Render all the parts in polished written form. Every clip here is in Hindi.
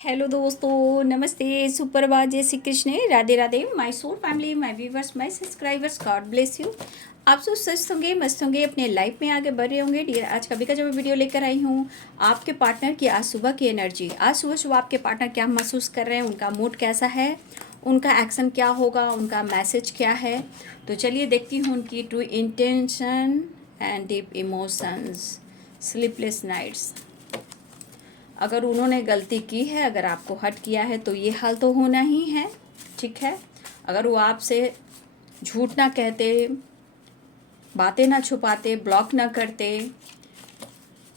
हेलो दोस्तों, नमस्ते, सुप्रभात, जय Shri Krishna, Radhe Radhe. My soul family, my viewers, my subscribers, God bless you. आप सब स्वस्थ होंगे, मस्त होंगे, अपने लाइफ में आगे बढ़ रहे होंगे। डियर, आज कभी का जब मैं वीडियो लेकर आई हूँ आपके पार्टनर की आज सुबह की एनर्जी। आज सुबह सुबह आपके पार्टनर क्या महसूस कर रहे हैं, उनका मूड कैसा है, उनका एक्शन क्या होगा, उनका मैसेज क्या है। तो चलिए देखती हूँ उनकी true intention and deep emotions. Sleepless nights. अगर उन्होंने गलती की है, अगर आपको हर्ट किया है, तो ये हाल तो होना ही है। ठीक है। अगर वो आपसे झूठ ना कहते, बातें ना छुपाते, ब्लॉक ना करते,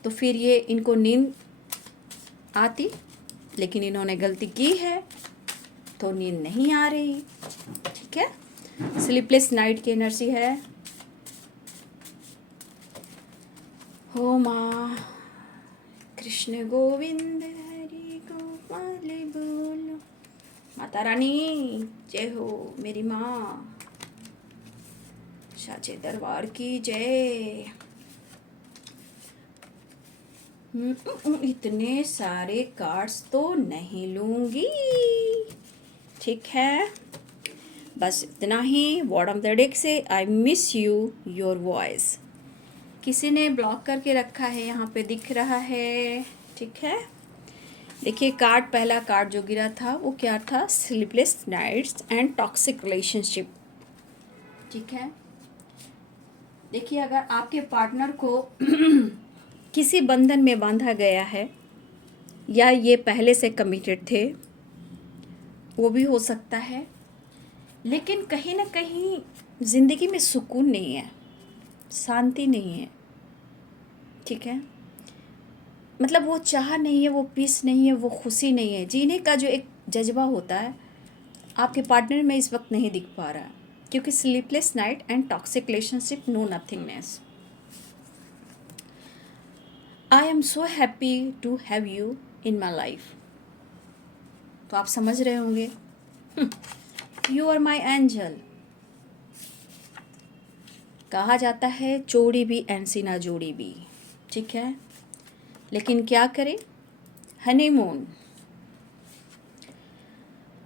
तो फिर ये इनको नींद आती। लेकिन इन्होंने गलती की है तो नींद नहीं आ रही। ठीक है। स्लीपलेस नाइट की एनर्जी है। हो माँ कृष्ण गोविंद हरि गोपाल बोलो। माता रानी जय हो, मेरी माँ साचे दरबार की जय। इतने सारे कार्ड्स तो नहीं लूँगी। ठीक है, बस इतना ही। बॉटम ऑफ द डेक से आई मिस यू योर वॉइस। किसी ने ब्लॉक करके रखा है, यहाँ पे दिख रहा है। ठीक है। देखिए, पहला कार्ड जो गिरा था वो क्या था? Sleepless nights and toxic relationship. ठीक है। देखिए, अगर आपके पार्टनर को किसी बंधन में बांधा गया है या ये पहले से कमिटेड थे, वो भी हो सकता है। लेकिन कहीं ना कहीं ज़िंदगी में सुकून नहीं है, शांति नहीं है। ठीक है। मतलब वो चाह नहीं है, वो पीस नहीं है, वो खुशी नहीं है। जीने का जो एक जज्बा होता है आपके पार्टनर में इस वक्त नहीं दिख पा रहा, क्योंकि sleepless night and toxic relationship, no nothingness. I am so happy to have you in my life. तो आप समझ रहे होंगे, यू आर माई एंजल। कहा जाता है चोड़ी भी ऐसी ना जोड़ी भी। ठीक है। लेकिन क्या करें, honeymoon.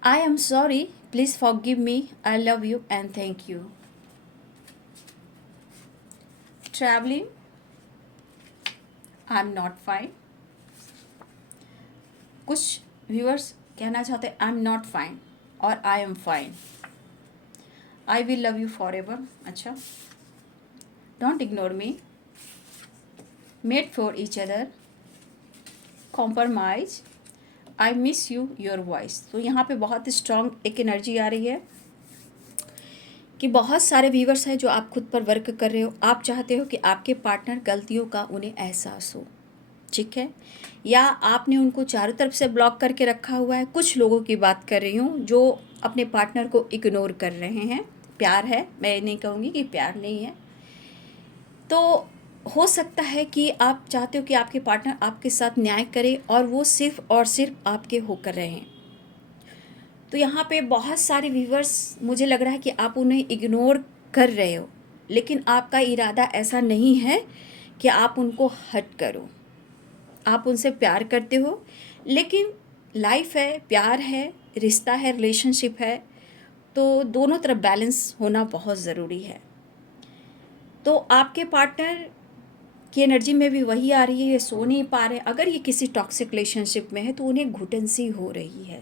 I am sorry, please forgive me, I love you and thank you. Travelling, I am not fine. कुछ व्यूअर्स कहना चाहते हैं आई एम नॉट फाइन और I am fine. I will love you forever. अच्छा, don't ignore me, made for each other, compromise, I miss you your voice. तो यहाँ पे बहुत स्ट्रॉन्ग एक एनर्जी आ रही है कि बहुत सारे व्यूवर्स हैं जो आप खुद पर वर्क कर रहे हो। आप चाहते हो कि आपके पार्टनर गलतियों का उन्हें एहसास हो। ठीक है। या आपने उनको चारों तरफ से ब्लॉक करके रखा हुआ है। कुछ लोगों की बात कर रही हूँ जो अपने पार्टनर को इग्नोर कर रहे हैं। प्यार है, मैं नहीं कहूँगी कि प्यार नहीं है। तो हो सकता है कि आप चाहते हो कि आपके पार्टनर आपके साथ न्याय करे और वो सिर्फ और सिर्फ आपके होकर रहें। तो यहाँ पे बहुत सारे व्यूवर्स, मुझे लग रहा है कि आप उन्हें इग्नोर कर रहे हो, लेकिन आपका इरादा ऐसा नहीं है कि आप उनको हर्ट करो। आप उनसे प्यार करते हो, लेकिन लाइफ है, प्यार है, रिश्ता है, रिलेशनशिप है, तो दोनों तरफ बैलेंस होना बहुत ज़रूरी है। तो आपके पार्टनर की एनर्जी में भी वही आ रही है, ये सो नहीं पा रहे। अगर ये किसी टॉक्सिक रिलेशनशिप में है तो उन्हें घुटन सी हो रही है,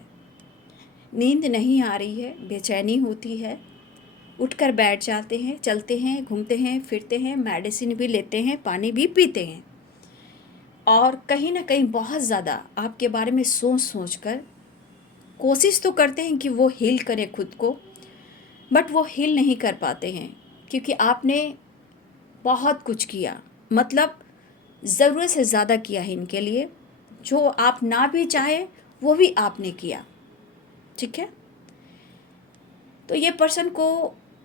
नींद नहीं आ रही है, बेचैनी होती है, उठकर बैठ जाते हैं, चलते हैं, घूमते हैं, फिरते हैं, मेडिसिन भी लेते हैं, पानी भी पीते हैं, और कहीं ना कहीं बहुत ज़्यादा आपके बारे में सोच सोच कर कोशिश तो करते हैं कि वो हील करें खुद को, बट वो हील नहीं कर पाते हैं क्योंकि आपने बहुत कुछ किया। मतलब ज़रूरत से ज़्यादा किया है इनके लिए। जो आप ना भी चाहे वो भी आपने किया। ठीक है। तो ये पर्सन को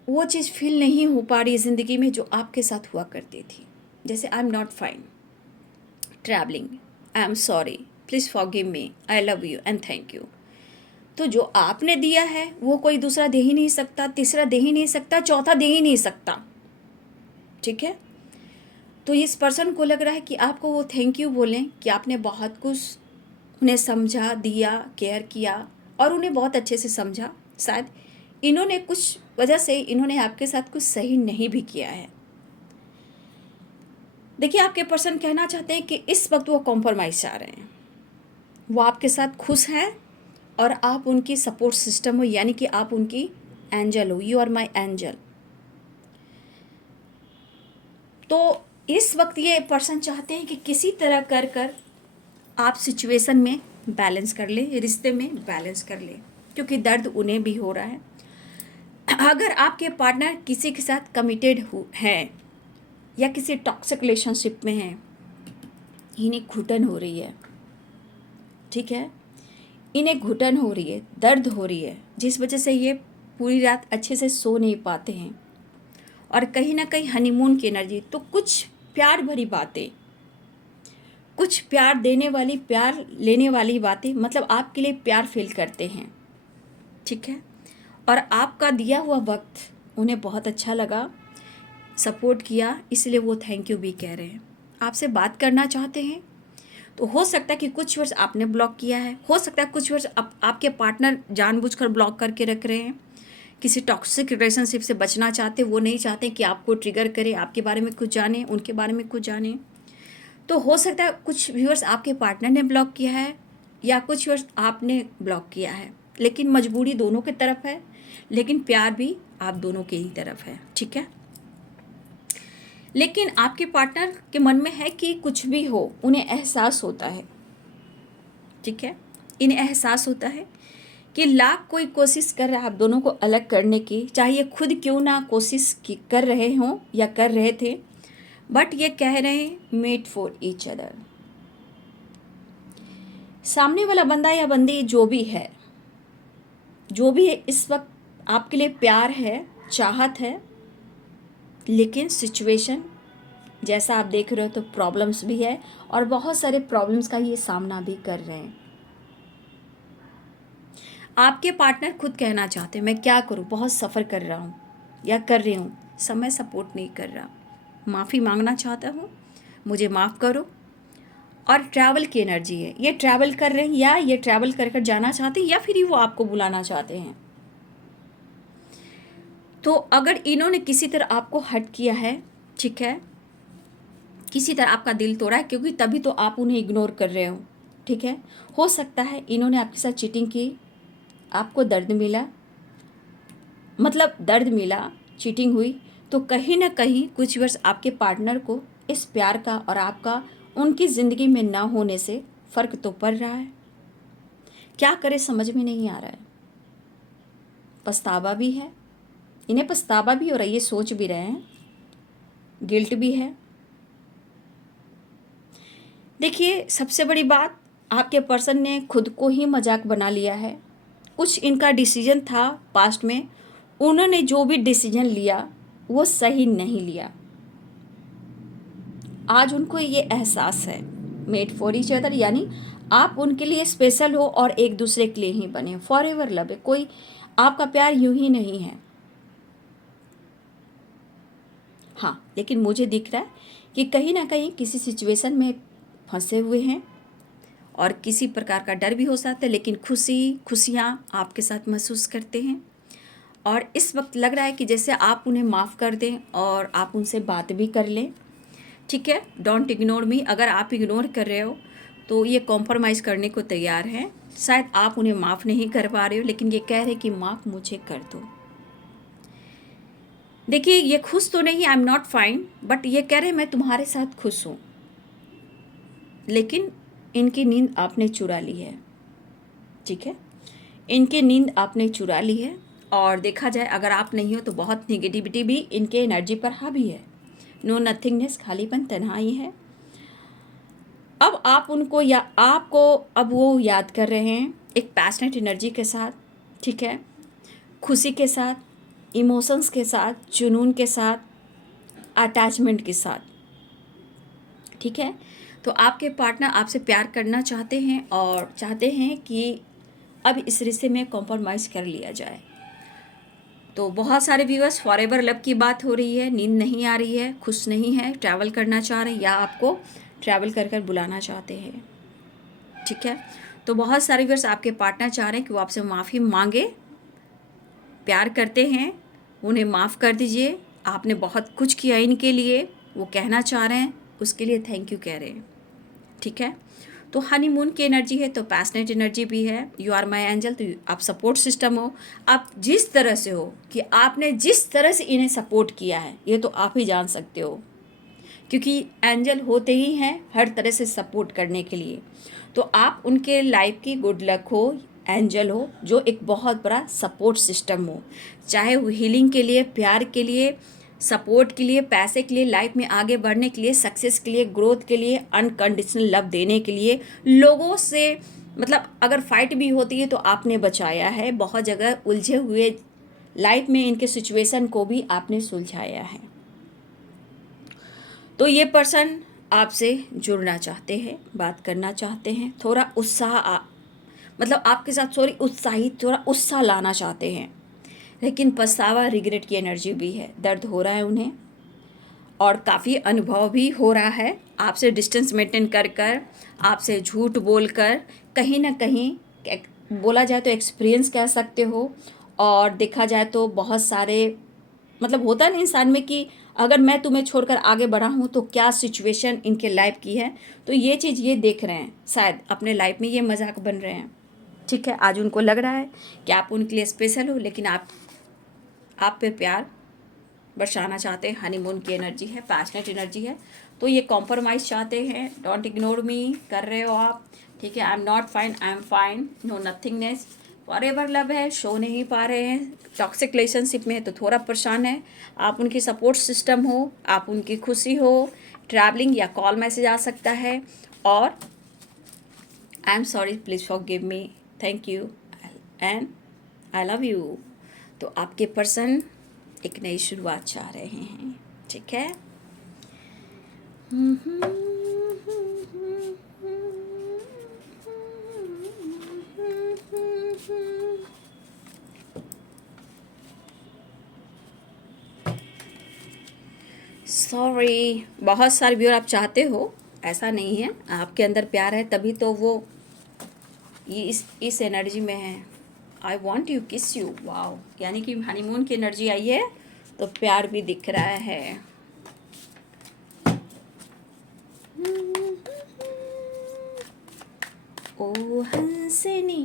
वो चीज़ फील नहीं हो पा रही ज़िंदगी में जो आपके साथ हुआ करती थी। जैसे आई am not fine, travelling, I am sorry, please forgive me, I love you and thank you. तो जो आपने दिया है वो कोई दूसरा दे ही नहीं सकता, तीसरा दे ही नहीं सकता, चौथा दे ही नहीं सकता। ठीक है। तो इस पर्सन को लग रहा है कि आपको वो थैंक यू बोलें कि आपने बहुत कुछ उन्हें समझा, दिया, केयर किया और उन्हें बहुत अच्छे से समझा। शायद इन्होंने कुछ वजह से इन्होंने आपके साथ कुछ सही नहीं भी किया है। देखिए, आपके पर्सन कहना चाहते हैं कि इस वक्त वो कॉम्प्रोमाइज़ चाह रहे हैं। वो आपके साथ खुश हैं और आप उनकी सपोर्ट सिस्टम हो, यानी कि आप उनकी एंजल हो। You are my angel. तो इस वक्त ये पर्सन चाहते हैं कि किसी तरह कर कर आप सिचुएशन में बैलेंस कर ले, रिश्ते में बैलेंस कर ले, क्योंकि दर्द उन्हें भी हो रहा है। अगर आपके पार्टनर किसी के साथ कमिटेड हैं या किसी टॉक्सिक रिलेशनशिप में हैं, इन्हें घुटन हो रही है, ठीक है, इन्हें घुटन हो रही है, दर्द हो रही है, जिस वजह से ये पूरी रात अच्छे से सो नहीं पाते हैं। और कहीं ना कहीं हनीमून की एनर्जी, तो कुछ प्यार भरी बातें, कुछ प्यार देने वाली, प्यार लेने वाली बातें, मतलब आपके लिए प्यार फील करते हैं, ठीक है। और आपका दिया हुआ वक्त उन्हें बहुत अच्छा लगा, सपोर्ट किया, इसलिए वो थैंक यू भी कह रहे हैं। आपसे बात करना चाहते हैं। तो हो सकता है कि कुछ वर्ष आपने ब्लॉक किया है, हो सकता है कुछ वर्ष आपके पार्टनर जानबूझकर ब्लॉक करके रख रहे हैं। किसी टॉक्सिक रिलेशनशिप से बचना चाहते, वो नहीं चाहते कि आपको ट्रिगर करे, आपके बारे में कुछ जाने, उनके बारे में कुछ जाने। तो हो सकता है कुछ व्यूअर्स आपके पार्टनर ने ब्लॉक किया है या कुछ व्यूअर्स आपने ब्लॉक किया है, लेकिन मजबूरी दोनों की तरफ है, लेकिन प्यार भी आप दोनों के ही तरफ है, ठीक है। लेकिन आपके पार्टनर के मन में है कि कुछ भी हो, उन्हें एहसास होता है, ठीक है, इन्हें एहसास होता है कि लाख कोई कोशिश कर रहा है आप दोनों को अलग करने की, चाहे ये खुद क्यों ना कोशिश कर रहे हों या कर रहे थे, बट ये कह रहे हैं मेड फॉर ईच अदर। सामने वाला बंदा या बंदी जो भी है, इस वक्त आपके लिए प्यार है, चाहत है, लेकिन सिचुएशन जैसा आप देख रहे हो तो प्रॉब्लम्स भी है और बहुत सारे प्रॉब्लम्स का ये सामना भी कर रहे हैं। आपके पार्टनर खुद कहना चाहते हैं मैं क्या करूं, बहुत सफ़र कर रहा हूं या कर रही हूं, समय सपोर्ट नहीं कर रहा, माफ़ी मांगना चाहता हूं, मुझे माफ़ करो। और ट्रैवल की एनर्जी है, ये ट्रैवल कर रहे हैं या ये ट्रैवल कर कर जाना चाहते हैं या फिर वो आपको बुलाना चाहते हैं। तो अगर इन्होंने किसी तरह आपको हर्ट किया है, ठीक है, किसी तरह आपका दिल तोड़ा है, क्योंकि तभी तो आप उन्हें इग्नोर कर रहे हो, ठीक है। हो सकता है इन्होंने आपके साथ चीटिंग की, आपको दर्द मिला, मतलब दर्द मिला, चीटिंग हुई, तो कहीं ना कहीं कुछ वर्ष आपके पार्टनर को इस प्यार का और आपका उनकी ज़िंदगी में ना होने से फ़र्क तो पड़ रहा है। क्या करे समझ में नहीं आ रहा है। पछतावा भी है, इन्हें पछतावा भी हो रहा है, ये सोच भी रहे हैं, गिल्ट भी है। देखिए, सबसे बड़ी बात, आपके पर्सन ने खुद को ही मजाक बना लिया है। कुछ इनका डिसीजन था पास्ट में, उन्होंने जो भी डिसीजन लिया वो सही नहीं लिया। आज उनको ये एहसास है मेड फॉर ईच अदर, यानी आप उनके लिए स्पेशल हो और एक दूसरे के लिए ही बने, फॉर एवर लव है। कोई आपका प्यार यूं ही नहीं है। हाँ, लेकिन मुझे दिख रहा है कि कहीं ना कहीं किसी सिचुएशन में फंसे हुए हैं और किसी प्रकार का डर भी हो सकता है, लेकिन खुशियाँ आपके साथ महसूस करते हैं। और इस वक्त लग रहा है कि जैसे आप उन्हें माफ़ कर दें और आप उनसे बात भी कर लें, ठीक है। डोंट इग्नोर मी, अगर आप इग्नोर कर रहे हो तो ये कॉम्प्रोमाइज़ करने को तैयार हैं। शायद आप उन्हें माफ़ नहीं कर पा रहे हो, लेकिन ये कह रहे कि माफ़ मुझे कर दो। देखिए, ये खुश तो नहीं, आई एम नॉट फाइन, बट ये कह रहे मैं तुम्हारे साथ खुश हूँ, लेकिन इनकी नींद आपने चुरा ली है, ठीक है, इनकी नींद आपने चुरा ली है। और देखा जाए अगर आप नहीं हो तो बहुत निगेटिविटी भी इनके एनर्जी पर हावी है, नो नथिंगनेस, खालीपन, तन्हाई है। अब आप उनको या आपको अब वो याद कर रहे हैं एक पैशनेट एनर्जी के साथ, ठीक है, खुशी के साथ, इमोशंस के साथ, जुनून के साथ, अटैचमेंट के साथ, ठीक है। तो आपके पार्टनर आपसे प्यार करना चाहते हैं और चाहते हैं कि अब इस रिश्ते में कॉम्प्रोमाइज़ कर लिया जाए। तो बहुत सारे व्यूअर्स फॉर एवर लव की बात हो रही है, नींद नहीं आ रही है, खुश नहीं है, ट्रैवल करना चाह रहे हैं या आपको ट्रैवल कर कर बुलाना चाहते हैं, ठीक है। तो बहुत सारे व्यूअर्स आपके पार्टनर चाह रहे हैं कि वो आपसे माफ़ी मांगे, प्यार करते हैं, उन्हें माफ़ कर दीजिए, आपने बहुत कुछ किया इनके लिए, वो कहना चाह रहे हैं, उसके लिए थैंक यू कह रहे हैं। ठीक है, तो हनीमून की एनर्जी है तो पैशनेट एनर्जी भी है। यू आर माई एंजल, तो आप सपोर्ट सिस्टम हो। आप जिस तरह से हो कि आपने जिस तरह से इन्हें सपोर्ट किया है ये तो आप ही जान सकते हो, क्योंकि एंजल होते ही हैं हर तरह से सपोर्ट करने के लिए। तो आप उनके लाइफ की गुड लक हो, एंजल हो जो एक बहुत बड़ा सपोर्ट सिस्टम हो, चाहे वो हीलिंग के लिए, प्यार के लिए, सपोर्ट के लिए, पैसे के लिए, लाइफ में आगे बढ़ने के लिए, सक्सेस के लिए, ग्रोथ के लिए, अनकंडीशनल लव देने के लिए, लोगों से मतलब अगर फाइट भी होती है तो आपने बचाया है, बहुत जगह उलझे हुए लाइफ में इनके सिचुएशन को भी आपने सुलझाया है। तो ये पर्सन आपसे जुड़ना चाहते हैं, बात करना चाहते हैं, थोड़ा उत्साह मतलब आपके साथ उत्साहित, थोड़ा उत्साह लाना चाहते हैं, लेकिन पछतावा, रिग्रेट की एनर्जी भी है, दर्द हो रहा है उन्हें और काफ़ी अनुभव भी हो रहा है आपसे डिस्टेंस मेंटेन कर कर, आपसे झूठ बोलकर, कहीं ना कहीं बोला जाए तो एक्सपीरियंस कह सकते हो। और देखा जाए तो बहुत सारे मतलब होता है ना इंसान में कि अगर मैं तुम्हें छोड़कर आगे बढ़ा हूँ तो क्या सिचुएशन इनके लाइफ की है, तो ये चीज़ ये देख रहे हैं, शायद अपने लाइफ में ये मजाक बन रहे हैं। ठीक है, आज उनको लग रहा है कि आप उनके लिए स्पेशल हो, लेकिन आप पे प्यार बरसाना चाहते हैं। हनीमून की एनर्जी है, पैशनेट एनर्जी है, तो ये कॉम्प्रोमाइज़ चाहते हैं। डोंट इग्नोर मी कर रहे हो आप, ठीक है। I am not fine, I am fine, no nothingness, forever love है, शो नहीं पा रहे हैं, टॉक्सिक रिलेशनशिप में है तो थोड़ा परेशान है। आप उनकी सपोर्ट सिस्टम हो, आप उनकी खुशी हो, ट्रैवलिंग या कॉल मैसेज आ सकता है। और I am sorry, please forgive me, thank you and I love you. तो आपके पर्सन एक नई शुरुआत चाह रहे हैं, ठीक है। सॉरी, बहुत सारे व्यूअर आप चाहते हो, ऐसा नहीं है, आपके अंदर प्यार है तभी तो वो ये इस एनर्जी में है। आई वॉन्ट यू, किस यू, वाओ, यानी कि हनीमून की एनर्जी आई है तो प्यार भी दिख रहा है। ओ हंसनी,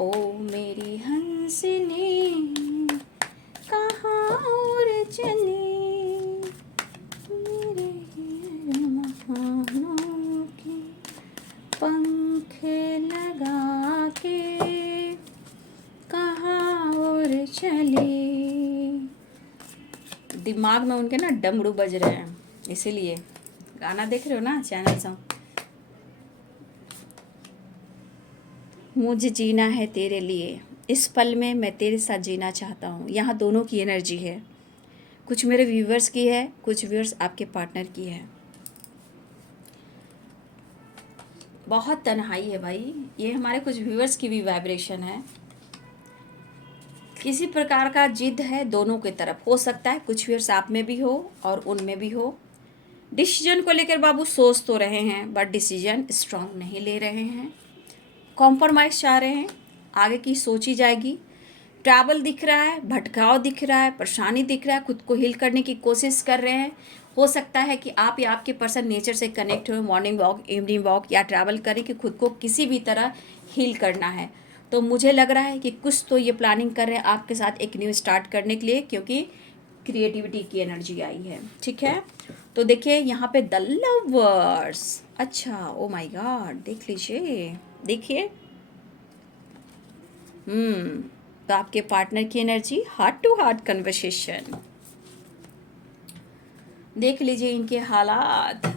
ओ मेरी हंसनी, कहाँ और चली मेरे महानों की पंख लगा के, कहाँ और चली। दिमाग में उनके ना डमरू बज रहे हैं, इसीलिए गाना देख रहे हो ना चैनल सॉन्ग। मुझे जीना है तेरे लिए, इस पल में मैं तेरे साथ जीना चाहता हूँ। यहाँ दोनों की एनर्जी है, कुछ मेरे व्यूवर्स की है, कुछ व्यूवर्स आपके पार्टनर की है। बहुत तन्हाई है भाई, ये हमारे कुछ व्यूवर्स की भी वाइब्रेशन है। किसी प्रकार का जिद है दोनों की तरफ, हो सकता है कुछ व्यूवर्स आप में भी हो और उनमें भी हो। डिसीजन को लेकर बाबू सोच तो रहे हैं बट डिसीजन स्ट्रांग नहीं ले रहे हैं, कॉम्प्रोमाइज़ चाह रहे हैं, आगे की सोची जाएगी। ट्रैवल दिख रहा है, भटकाव दिख रहा है, परेशानी दिख रहा है, खुद को हील करने की कोशिश कर रहे हैं। हो सकता है कि आप या आपके पर्सन नेचर से कनेक्ट हो, मॉर्निंग वॉक, इवनिंग वॉक या ट्रैवल करें कि खुद को किसी भी तरह हील करना है। तो मुझे लग रहा है कि कुछ तो ये प्लानिंग कर रहे हैं आपके साथ एक न्यू स्टार्ट करने के लिए, क्योंकि क्रिएटिविटी की एनर्जी आई है, ठीक है। तो देखिए यहाँ पे द लवर्स, अच्छा, ओ माय गॉड, देख लीजिए, देखिए, तो आपके पार्टनर की energy, heart to heart conversation, देख लीजिए इनके हालात।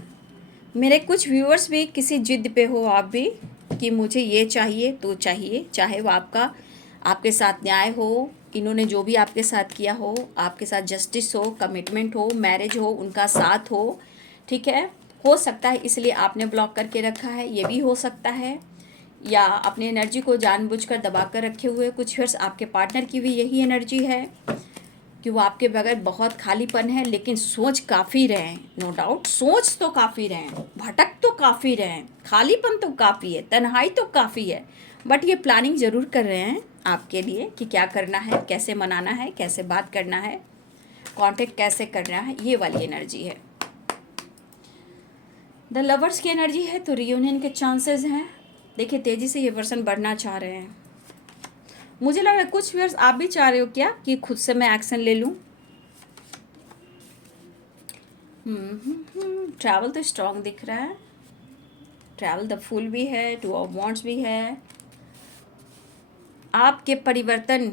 मेरे कुछ व्यूअर्स भी किसी जिद पे हो आप भी कि मुझे ये चाहिए तो चाहिए, चाहे वो आपके साथ न्याय हो, इन्होंने जो भी आपके साथ किया हो, आपके साथ जस्टिस हो, कमिटमेंट हो, मैरिज हो, उनका साथ हो, ठीक है। हो सकता है इसलिए आपने ब्लॉक करके रखा है, ये भी हो सकता है, या अपनी एनर्जी को जानबूझकर दबा कर रखे हुए। कुछ व्यूअर्स आपके पार्टनर की भी यही एनर्जी है, कि वो आपके बगैर बहुत खालीपन है, लेकिन सोच काफ़ी रहे हैं, नो डाउट सोच तो काफ़ी रहे हैं, भटक तो काफ़ी रहे हैं, खालीपन तो काफ़ी है, तन्हाई तो काफ़ी है, बट ये प्लानिंग ज़रूर कर रहे हैं आपके लिए कि क्या करना है, कैसे मनाना है, कैसे बात करना है, कांटेक्ट कैसे करना है, ये वाली एनर्जी है। द लवर्स की एनर्जी है, तो रियूनियन के चांसेस हैं। देखिए तेज़ी से ये पर्सन बढ़ना चाह रहे हैं। मुझे लग रहा है कुछ व्यूअर्स आप भी चाह रहे हो क्या कि खुद से मैं एक्शन ले लूँ। ट्रैवल तो स्ट्रांग दिख रहा है, ट्रैवल द फूल भी है, टू ऑफ वॉन्ड्स भी है। आपके परिवर्तन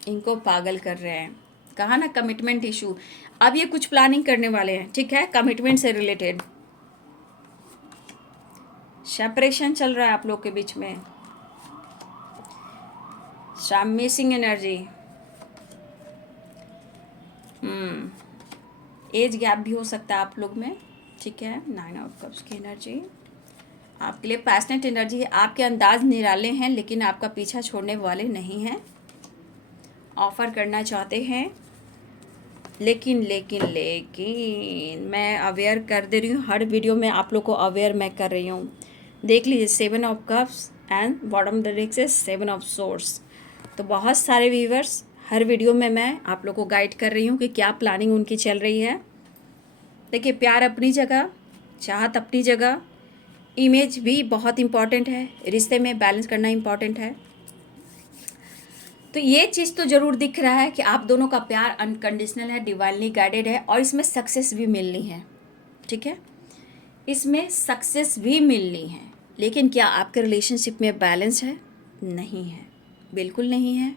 इनको पागल कर रहे हैं, कहा ना कमिटमेंट इशू। अब ये कुछ प्लानिंग करने वाले हैं, ठीक है, कमिटमेंट से रिलेटेड। सेपरेशन चल रहा है आप लोग के बीच में, मिसिंग एनर्जी, एज गैप भी हो सकता है आप लोग में, ठीक है। 9 ऑफ कप्स की एनर्जी आपके लिए पैशनेट एनर्जी है। आपके अंदाज निराले हैं, लेकिन आपका पीछा छोड़ने वाले नहीं हैं। ऑफ़र करना चाहते हैं, लेकिन मैं अवेयर कर दे रही हूँ, हर वीडियो में आप लोग को अवेयर मैं कर रही हूँ। देख लीजिए 7 of cups and bottom the deck से 7 ऑफ सोर्स। तो बहुत सारे व्यूवर्स, हर वीडियो में मैं आप लोग को गाइड कर रही हूँ कि क्या प्लानिंग उनकी चल रही है। देखिए प्यार अपनी जगह, चाहत अपनी जगह, इमेज भी बहुत इम्पॉर्टेंट है, रिश्ते में बैलेंस करना इम्पॉर्टेंट है। तो ये चीज़ तो ज़रूर दिख रहा है कि आप दोनों का प्यार अनकंडीशनल है, डिवाइनली गाइडेड है, और इसमें सक्सेस भी मिलनी है, ठीक है, इसमें सक्सेस भी मिलनी है। लेकिन क्या आपके रिलेशनशिप में बैलेंस है? नहीं है, बिल्कुल नहीं है,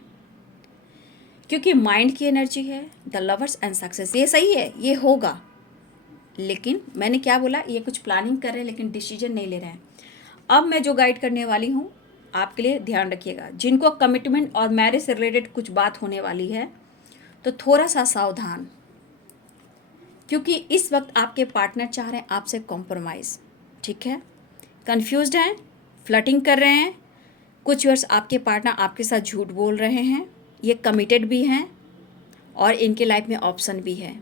क्योंकि माइंड की एनर्जी है, द लवर्स एंड सक्सेस। ये सही है, ये होगा, लेकिन मैंने क्या बोला, ये कुछ प्लानिंग कर रहे हैं लेकिन डिसीजन नहीं ले रहे हैं। अब मैं जो गाइड करने वाली हूँ आपके लिए ध्यान रखिएगा, जिनको कमिटमेंट और मैरिज से रिलेटेड कुछ बात होने वाली है तो थोड़ा सा सावधान, क्योंकि इस वक्त आपके पार्टनर चाह रहे हैं आपसे कॉम्प्रोमाइज़, ठीक है, कंफ्यूज्ड हैं, फ्लर्टिंग कर रहे हैं। कुछ वर्ष आपके पार्टनर आपके साथ झूठ बोल रहे हैं, ये कमिटेड भी हैं और इनके लाइफ में ऑप्शन भी है।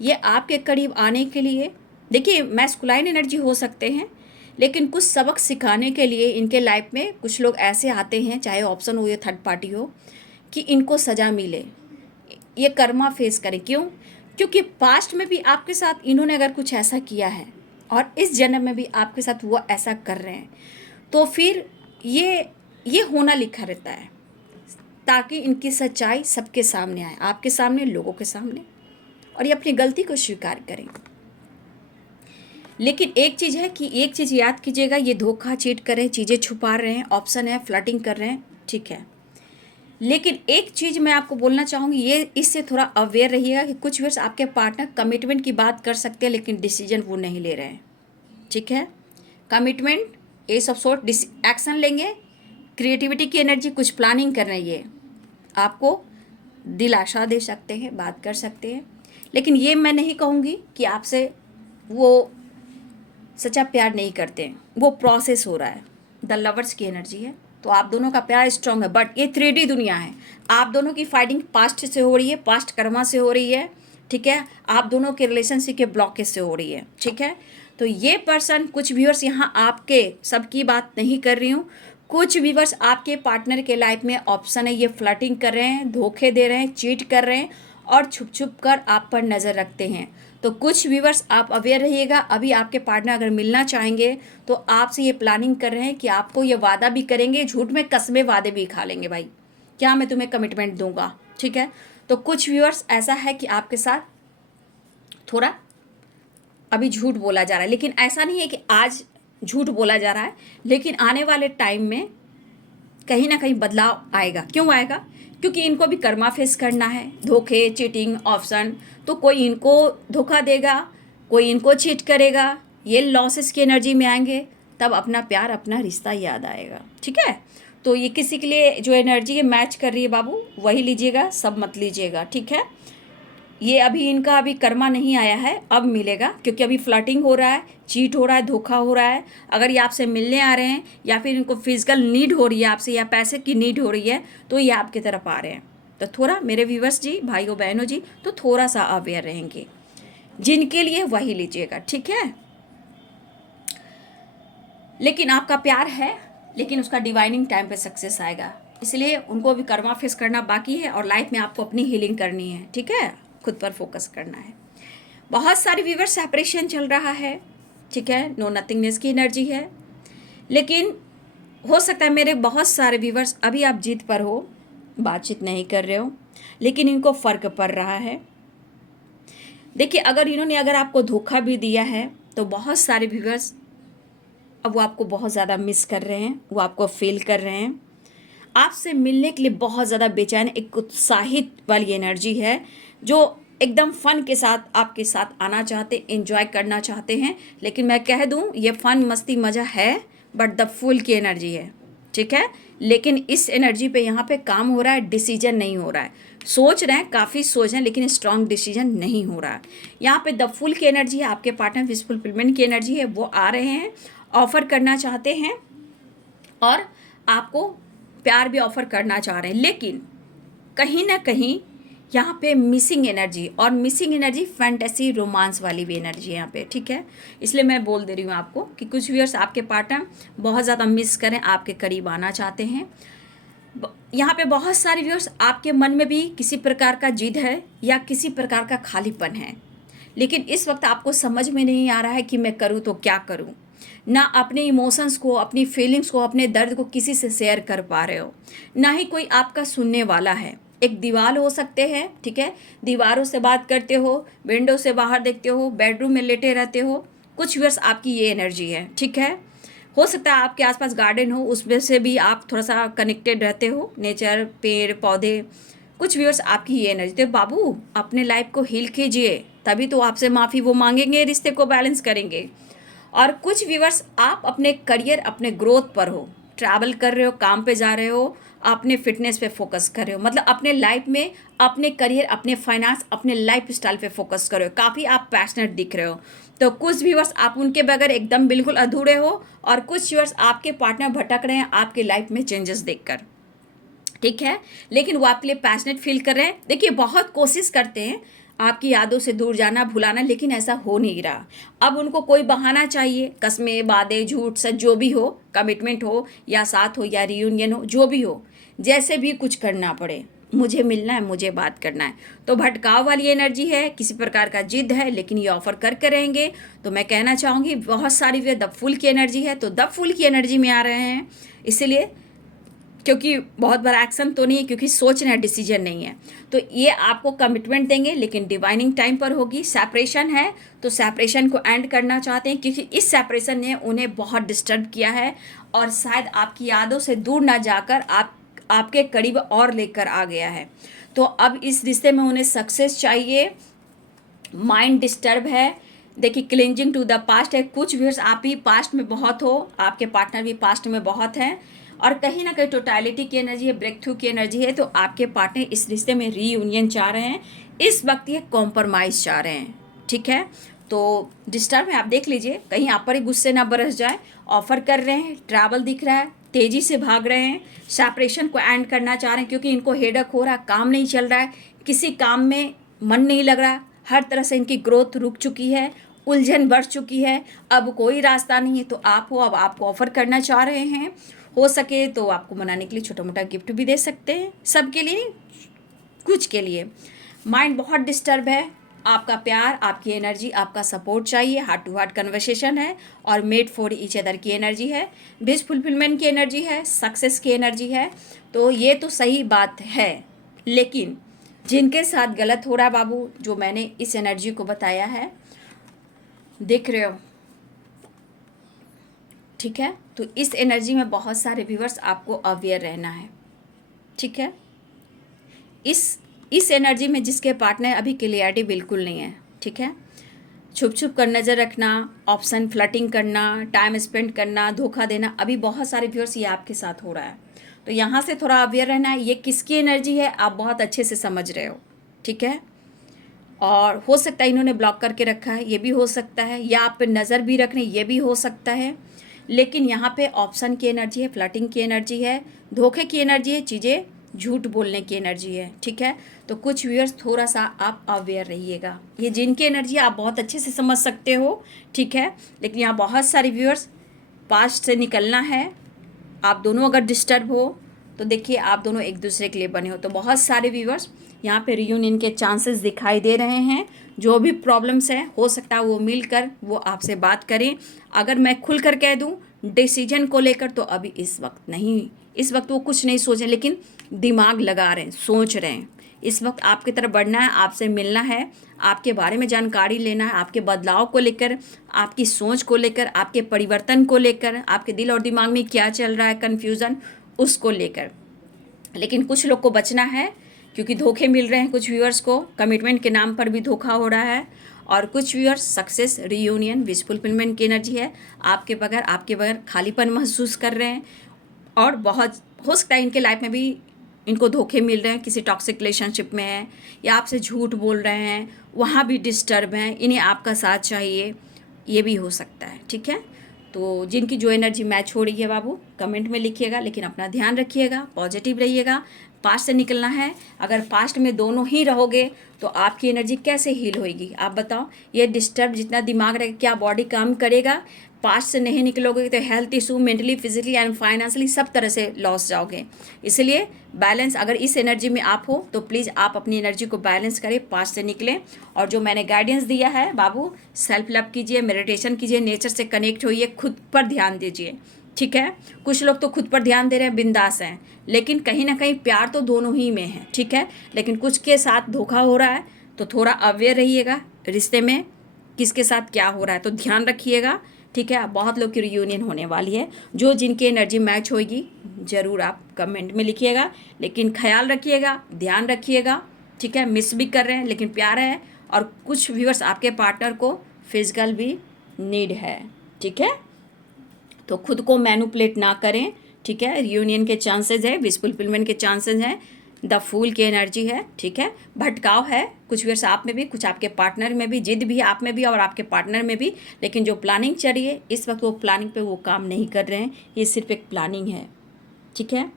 ये आपके करीब आने के लिए, देखिए मैस्कुलाइन एनर्जी हो सकते हैं, लेकिन कुछ सबक सिखाने के लिए इनके लाइफ में कुछ लोग ऐसे आते हैं, चाहे ऑप्शन हो या थर्ड पार्टी हो, कि इनको सज़ा मिले, ये कर्मा फेस करें। क्यों? क्योंकि पास्ट में भी आपके साथ इन्होंने अगर कुछ ऐसा किया है और इस जन्म में भी आपके साथ वो ऐसा कर रहे हैं, तो फिर ये होना लिखा रहता है, ताकि इनकी सच्चाई सबके सामने आए, आपके सामने, लोगों के सामने, और ये अपनी गलती को स्वीकार करें। लेकिन एक चीज़ है कि एक चीज़ याद कीजिएगा, ये धोखा चीट कर रहे हैं, चीज़ें छुपा रहे हैं, ऑप्शन है, फ्लर्टिंग कर रहे हैं, ठीक है। लेकिन एक चीज़ मैं आपको बोलना चाहूँगी, ये इससे थोड़ा अवेयर रहिएगा कि कुछ वर्ष आपके पार्टनर कमिटमेंट की बात कर सकते हैं, लेकिन डिसीजन वो नहीं ले रहे हैं, ठीक है। कमिटमेंट ये सब सोर्ट एक्शन लेंगे, क्रिएटिविटी की एनर्जी, कुछ प्लानिंग कर रही है, आपको दिलासा दे सकते हैं, बात कर सकते हैं, लेकिन ये मैं नहीं कहूँगी कि आपसे वो सच्चा प्यार नहीं करते हैं, वो प्रोसेस हो रहा है। द लवर्स की एनर्जी है, तो आप दोनों का प्यार स्ट्रांग है, बट ये 3D दुनिया है, आप दोनों की फाइटिंग पास्ट से हो रही है, पास्ट कर्मा से हो रही है, ठीक है, आप दोनों के रिलेशनशिप के ब्लॉकेज से हो रही है, ठीक है। तो ये पर्सन, कुछ व्यूअर्स यहाँ आपके सबकी बात नहीं कर रही हूँ, कुछ व्यूअर्स आपके पार्टनर के लाइफ में ऑप्शन है, ये फ्लर्टिंग कर रहे हैं, धोखे दे रहे हैं, चीट कर रहे हैं और छुप छुप कर आप पर नज़र रखते हैं। तो कुछ व्यूअर्स आप अवेयर रहिएगा, अभी आपके पार्टनर अगर मिलना चाहेंगे तो आपसे ये प्लानिंग कर रहे हैं कि आपको ये वादा भी करेंगे, झूठ में कसमें वादे भी खा लेंगे, भाई क्या मैं तुम्हें कमिटमेंट दूंगा, ठीक है। तो कुछ व्यूअर्स ऐसा है कि आपके साथ थोड़ा अभी झूठ बोला जा रहा है, लेकिन ऐसा नहीं है कि आज झूठ बोला जा रहा है, लेकिन आने वाले टाइम में कहीं ना कहीं बदलाव आएगा। क्यों आएगा? क्योंकि इनको भी कर्मा फेस करना है, धोखे, चीटिंग, ऑप्शन, तो कोई इनको धोखा देगा, कोई इनको चीट करेगा, ये लॉसेस की एनर्जी में आएंगे, तब अपना प्यार, अपना रिश्ता याद आएगा, ठीक है। तो ये किसी के लिए जो एनर्जी है मैच कर रही है बाबू, वही लीजिएगा, सब मत लीजिएगा, ठीक है। ये अभी इनका अभी कर्मा नहीं आया है, अब मिलेगा, क्योंकि अभी फ्लर्टिंग हो रहा है, चीट हो रहा है, धोखा हो रहा है। अगर ये आपसे मिलने आ रहे हैं या फिर इनको फिजिकल नीड हो रही है आपसे, या पैसे की नीड हो रही है, तो ये आपकी तरफ आ रहे हैं, तो थोड़ा मेरे व्यूवर्स जी, भाइयों बहनों जी, तो थोड़ा सा अवेयर रहेंगे। जिनके लिए वही लीजिएगा, ठीक है। लेकिन आपका प्यार है, लेकिन उसका डिवाइनिंग टाइम पे सक्सेस आएगा, इसलिए उनको भी कर्मा फेस करना बाकी है और लाइफ में आपको अपनी हीलिंग करनी है, ठीक है। खुद पर फोकस करना है। बहुत सारे व्यूवर्स सेपरेशन चल रहा है, ठीक है, नो नथिंगनेस की एनर्जी है। लेकिन हो सकता है मेरे बहुत सारे व्यूवर्स अभी आप जिद पर हो, बातचीत नहीं कर रहे हो, लेकिन इनको फ़र्क पड़ रहा है। देखिए, अगर आपको धोखा भी दिया है तो बहुत सारे व्यूवर्स अब वो आपको बहुत ज़्यादा मिस कर रहे हैं, वो आपको फील कर रहे हैं, आपसे मिलने के लिए बहुत ज़्यादा बेचैन, एक उत्साहित वाली एनर्जी है जो एकदम फन के साथ आपके साथ आना चाहते, एंजॉय करना चाहते हैं। लेकिन मैं कह दूं, ये फन मस्ती मज़ा है, बट द फुल की एनर्जी है, ठीक है। लेकिन इस एनर्जी पे यहाँ पे काम हो रहा है, डिसीजन नहीं हो रहा है। सोच रहे हैं, काफ़ी सोच रहे हैं, लेकिन स्ट्रॉन्ग डिसीजन नहीं हो रहा है। यहाँ पे द फुल की एनर्जी है, आपके पार्टनर विश फुलफिलमेंट की एनर्जी है, वो आ रहे हैं, ऑफर करना चाहते हैं और आपको प्यार भी ऑफर करना चाह रहे हैं। लेकिन कहीं ना कहीं यहाँ पे मिसिंग एनर्जी, और मिसिंग एनर्जी फैंटेसी रोमांस वाली भी एनर्जी है यहाँ पे, ठीक है। इसलिए मैं बोल दे रही हूँ आपको कि कुछ व्यूअर्स आपके पार्टनर बहुत ज़्यादा मिस करें, आपके करीब आना चाहते हैं। यहाँ पे बहुत सारे व्यूअर्स आपके मन में भी किसी प्रकार का जिद है या किसी प्रकार का खालीपन है, लेकिन इस वक्त आपको समझ में नहीं आ रहा है कि मैं करूँ तो क्या करूँ। ना अपने इमोशंस को, अपनी फीलिंग्स को, अपने दर्द को किसी से शेयर कर पा रहे हो, ना ही कोई आपका सुनने वाला है। एक दीवार हो सकते हैं, ठीक है, दीवारों से बात करते हो, विंडो से बाहर देखते हो, बेडरूम में लेटे रहते हो। कुछ व्यूअर्स आपकी ये एनर्जी है, ठीक है। हो सकता है आपके आसपास गार्डन हो, उसमें से भी आप थोड़ा सा कनेक्टेड रहते हो, नेचर, पेड़ पौधे। कुछ व्यूअर्स आपकी ये एनर्जी, तो बाबू अपने लाइफ को हील कीजिए, तभी तो आपसे माफ़ी वो मांगेंगे, रिश्ते को बैलेंस करेंगे। और कुछ व्यूअर्स आप अपने करियर, अपने ग्रोथ पर हो, ट्रैवल कर रहे हो, काम पे जा रहे हो, अपने फिटनेस पे फोकस कर रहे हो, मतलब अपने लाइफ में, अपने करियर, अपने फाइनेंस, अपने लाइफ स्टाइल पे फोकस कर रहे हो, काफ़ी आप पैशनेट दिख रहे हो। तो कुछ व्यूअर्स आप उनके बगैर एकदम बिल्कुल अधूरे हो, और कुछ व्यूअर्स आपके पार्टनर भटक रहे हैं आपके लाइफ में चेंजेस देखकर, ठीक है। लेकिन वो आपके लिए पैशनेट फील कर रहे हैं। देखिए, बहुत कोशिश करते हैं आपकी यादों से दूर जाना, भुलाना, लेकिन ऐसा हो नहीं रहा। अब उनको कोई बहाना चाहिए, कस्में, वादे, झूठ सच, जो भी हो, कमिटमेंट हो या साथ हो या रियूनियन हो, जो भी हो, जैसे भी कुछ करना पड़े, मुझे मिलना है, मुझे बात करना है। तो भटकाव वाली एनर्जी है, किसी प्रकार का जिद है, लेकिन ये ऑफर करके रहेंगे। तो मैं कहना चाहूँगी, बहुत सारी वे द फुल की एनर्जी है, तो द फुल की एनर्जी में आ रहे हैं, इसलिए क्योंकि बहुत बड़ा एक्शन तो नहीं है, क्योंकि सोचना है, डिसीजन नहीं है। तो ये आपको कमिटमेंट देंगे, लेकिन डिवाइनिंग टाइम पर होगी। सेपरेशन है तो सेपरेशन को एंड करना चाहते हैं, क्योंकि इस सेपरेशन ने उन्हें बहुत डिस्टर्ब किया है, और शायद आपकी यादों से दूर ना जाकर आपके करीब और लेकर आ गया है। तो अब इस रिश्ते में उन्हें सक्सेस चाहिए। माइंड डिस्टर्ब है। देखिए, क्लिंजिंग टू द पास्ट है। कुछ व्यूअर्स आप ही पास्ट में बहुत हो, आपके पार्टनर भी पास्ट में बहुत हैं, और कहीं ना कहीं टोटलिटी की एनर्जी है, ब्रेक थ्रू की एनर्जी है। तो आपके पार्टनर इस रिश्ते में रीयूनियन चाह रहे हैं, इस वक्त ये कॉम्प्रोमाइज़ चाह रहे हैं, ठीक है। तो डिस्टर्ब है, आप देख लीजिए कहीं आप पर ही गुस्से ना बरस जाए। ऑफर कर रहे हैं, ट्रैवल दिख रहा है, तेज़ी से भाग रहे हैं, सेपरेशन को एंड करना चाह रहे हैं, क्योंकि इनको हेडक हो रहा है, काम नहीं चल रहा है, किसी काम में मन नहीं लग रहा, हर तरह से इनकी ग्रोथ रुक चुकी है, उलझन बढ़ चुकी है, अब कोई रास्ता नहीं है। तो आप हो, अब आपको ऑफर करना चाह रहे हैं। हो सके तो आपको मनाने के लिए छोटा मोटा गिफ्ट भी दे सकते हैं, सबके लिए, कुछ के लिए। माइंड बहुत डिस्टर्ब है, आपका प्यार, आपकी एनर्जी, आपका सपोर्ट चाहिए, हार्ट टू हार्ट कन्वर्सेशन है, और मेड फॉर ईच अदर की एनर्जी है, विश फुलफिलमेंट की एनर्जी है, सक्सेस की एनर्जी है। तो ये तो सही बात है, लेकिन जिनके साथ गलत हो रहा है बाबू, जो मैंने इस एनर्जी को बताया है, देख रहे हो, ठीक है। तो इस एनर्जी में बहुत सारे व्यूअर्स आपको अवेयर रहना है, ठीक है। इस एनर्जी में जिसके पार्टनर अभी क्लियरिटी बिल्कुल नहीं है, ठीक है, छुप छुप कर नज़र रखना, ऑप्शन फ्लर्टिंग करना, टाइम स्पेंड करना, धोखा देना, अभी बहुत सारे व्यूअर्स ये आपके साथ हो रहा है। तो यहाँ से थोड़ा अवेयर रहना है। ये किसकी एनर्जी है आप बहुत अच्छे से समझ रहे हो, ठीक है। और हो सकता है इन्होंने ब्लॉक करके रखा है, ये भी हो सकता है, या आप पे नज़र भी रख रहे हैं, ये भी हो सकता है। लेकिन यहाँ पे ऑप्शन की एनर्जी है, फ्लर्टिंग की एनर्जी है, धोखे की एनर्जी है, चीज़ें झूठ बोलने की एनर्जी है, ठीक है। तो कुछ व्यूअर्स थोड़ा सा आप अवेयर रहिएगा। ये जिनकी एनर्जी आप बहुत अच्छे से समझ सकते हो, ठीक है। लेकिन यहाँ बहुत सारे व्यूअर्स पास्ट से निकलना है। आप दोनों अगर डिस्टर्ब हो तो देखिए आप दोनों एक दूसरे के लिए बने हो। तो बहुत सारे व्यूअर्स यहाँ पे रियूनियन के चांसेस दिखाई दे रहे हैं। जो भी प्रॉब्लम्स हैं हो सकता है वो मिलकर वो आपसे बात करें। अगर मैं खुल कर कह दूँ डिसीजन को लेकर तो अभी इस वक्त नहीं, इस वक्त वो कुछ नहीं सोचें, लेकिन दिमाग लगा रहे हैं, सोच रहे हैं। इस वक्त आपकी तरफ बढ़ना है, आपसे मिलना है, आपके बारे में जानकारी लेना है, आपके बदलाव को लेकर, आपकी सोच को लेकर, आपके परिवर्तन को लेकर, आपके दिल और दिमाग में क्या चल रहा है कन्फ्यूज़न उसको लेकर। लेकिन कुछ लोग को बचना है क्योंकि धोखे मिल रहे हैं। कुछ व्यूअर्स को कमिटमेंट के नाम पर भी धोखा हो रहा है, और कुछ viewers success, reunion, wish fulfilment की एनर्जी है। आपके बगैर खालीपन महसूस कर रहे हैं, और बहुत हो सकता है इनके लाइफ में भी इनको धोखे मिल रहे हैं, किसी टॉक्सिक रिलेशनशिप में है या आपसे झूठ बोल रहे हैं, वहाँ भी डिस्टर्ब हैं, इन्हें आपका साथ चाहिए, ये भी हो सकता है, ठीक है। तो जिनकी जो एनर्जी मैच हो रही है बाबू कमेंट में लिखिएगा, लेकिन अपना ध्यान रखिएगा, पॉजिटिव रहिएगा। पास्ट से निकलना है। अगर पास्ट में दोनों ही रहोगे तो आपकी एनर्जी कैसे हील होएगी आप बताओ। ये डिस्टर्ब जितना दिमाग रहेगा क्या बॉडी काम करेगा। पास्ट से नहीं निकलोगे तो health issue, mentally, physically and financially सब तरह से लॉस जाओगे। इसलिए बैलेंस, अगर इस एनर्जी में आप हो तो प्लीज़ आप अपनी एनर्जी को बैलेंस करें, पास्ट से निकलें। और जो मैंने गाइडेंस दिया है बाबू, सेल्फ लव कीजिए, मेडिटेशन कीजिए, नेचर से कनेक्ट होइए, खुद पर ध्यान दीजिए, ठीक है। कुछ लोग तो खुद पर ध्यान दे रहे हैं, बिंदास हैं, लेकिन कहीं ना कहीं प्यार तो दोनों ही में है, ठीक है। लेकिन कुछ के साथ धोखा हो रहा है तो थोड़ा अवेयर रहिएगा, रिश्ते में किसके साथ क्या हो रहा है तो ध्यान रखिएगा, ठीक है। बहुत लोग की रियूनियन होने वाली है। जो जिनकी एनर्जी मैच होगी ज़रूर आप कमेंट में लिखिएगा, लेकिन ख्याल रखिएगा, ध्यान रखिएगा, ठीक है। मिस भी कर रहे हैं लेकिन प्यार है, और कुछ व्यूअर्स आपके पार्टनर को फिजिकल भी नीड है, ठीक है। तो खुद को मैनिपुलेट ना करें, ठीक है। रियूनियन के चांसेस है, विश फुलफिलमेंट के चांसेस हैं, द फूल की एनर्जी है, ठीक है। भटकाव है कुछ व्यूअर्स आप में भी, कुछ आपके पार्टनर में भी, जिद भी आप में भी और आपके पार्टनर में भी। लेकिन जो प्लानिंग चल रही है इस वक्त वो प्लानिंग पे वो काम नहीं कर रहे हैं, ये सिर्फ एक प्लानिंग है, ठीक है।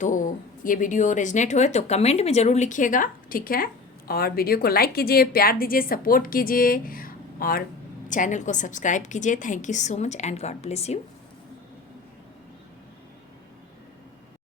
तो ये वीडियो रेजनेट हुए तो कमेंट में ज़रूर लिखिएगा, ठीक है। और वीडियो को लाइक कीजिए, प्यार दीजिए, सपोर्ट कीजिए, और चैनल को सब्सक्राइब कीजिए। Thank you so much and God bless you.